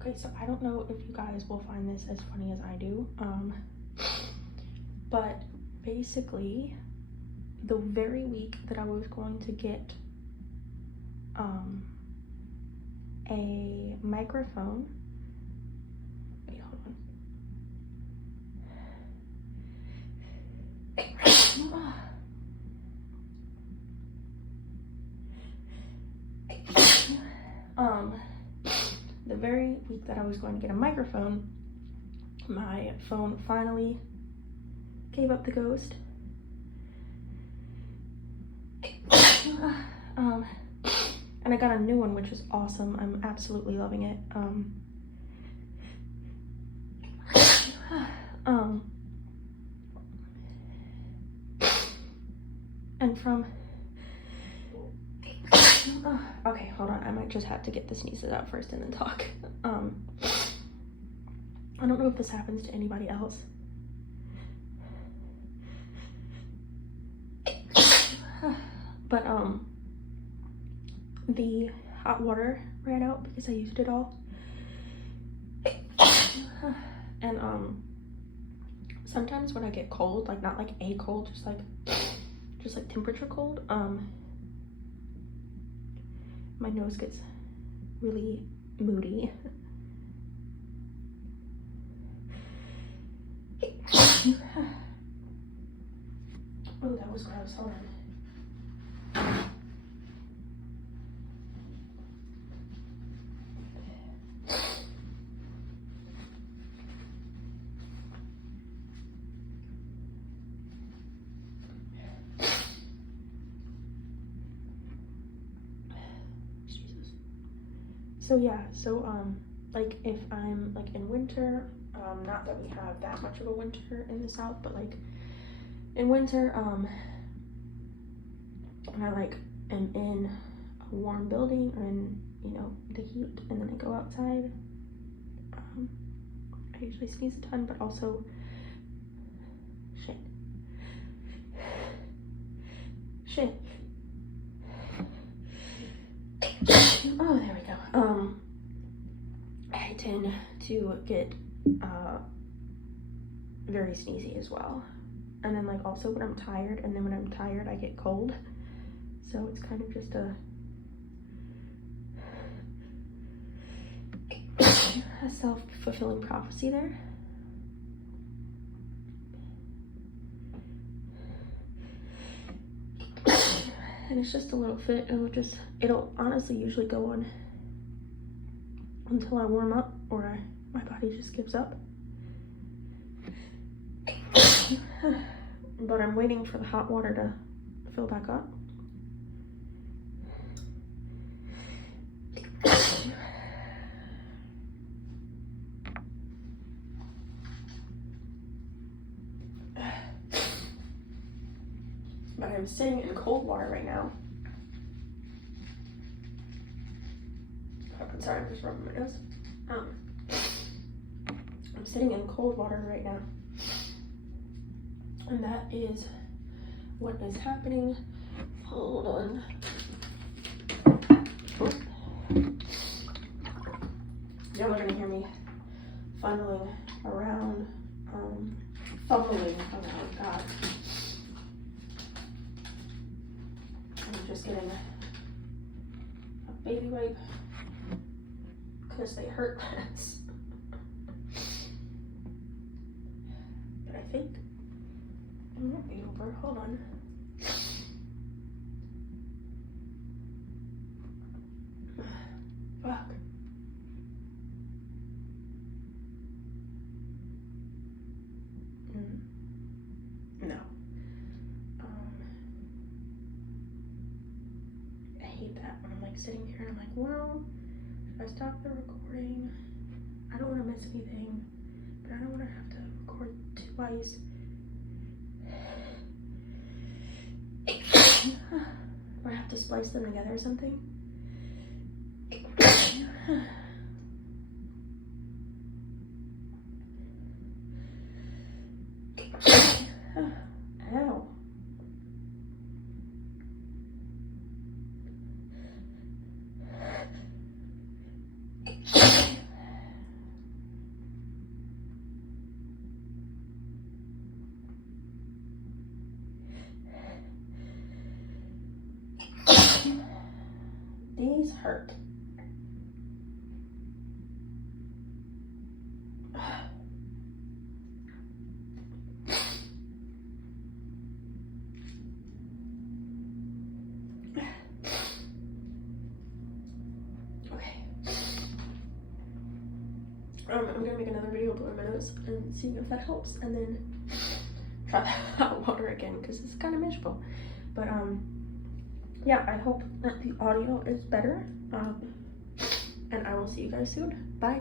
Okay, so I don't know if you guys will find this as funny as I do, but basically the very week that I was going to get a microphone, wait, hold on. The very week that I was going to get a microphone, my phone finally gave up the ghost. And I got a new one, which is awesome. I'm absolutely loving it. And from okay, hold on, I might just have to get the sneezes out first and then talk. I don't know if this happens to anybody else, but the hot water ran out because I used it all. And sometimes when I get cold, like not like a cold, just like temperature cold, my nose gets really moody. Oh, that was gross. Hold on. So yeah, like if I'm like in winter, not that we have that much of a winter in the South, but like in winter, when I like am in a warm building or in, you know, the heat, and then I go outside, I usually sneeze a ton, but also shit. Oh, there we go. I tend to get very sneezy as well, and then like also when I'm tired, and then when I'm tired I get cold, so it's kind of just a self-fulfilling prophecy there. And it's just a little fit. It'll honestly usually go on until I warm up or my body just gives up. But I'm waiting for the hot water to fill back up. But I'm sitting in cold water right now. I'm sorry, I'm just rubbing my nose. I'm sitting in cold water right now. And that is what is happening. Hold on. Y'all are gonna hear me fumbling around. Fumbling around, God. I'm just getting a baby wipe because they hurt less. But I think it might be over. Hold on. Fuck. No. I hate that when I'm like sitting here and I'm like, well, should I stop the recording? I don't want to miss anything, but I don't want to have to record twice. Or have to splice them together or something. Ow. These hurt. I'm gonna make another video blowing my nose and see if that helps, and then try that hot water again because it's kind of miserable. But yeah, I hope that the audio is better. And I will see you guys soon. Bye.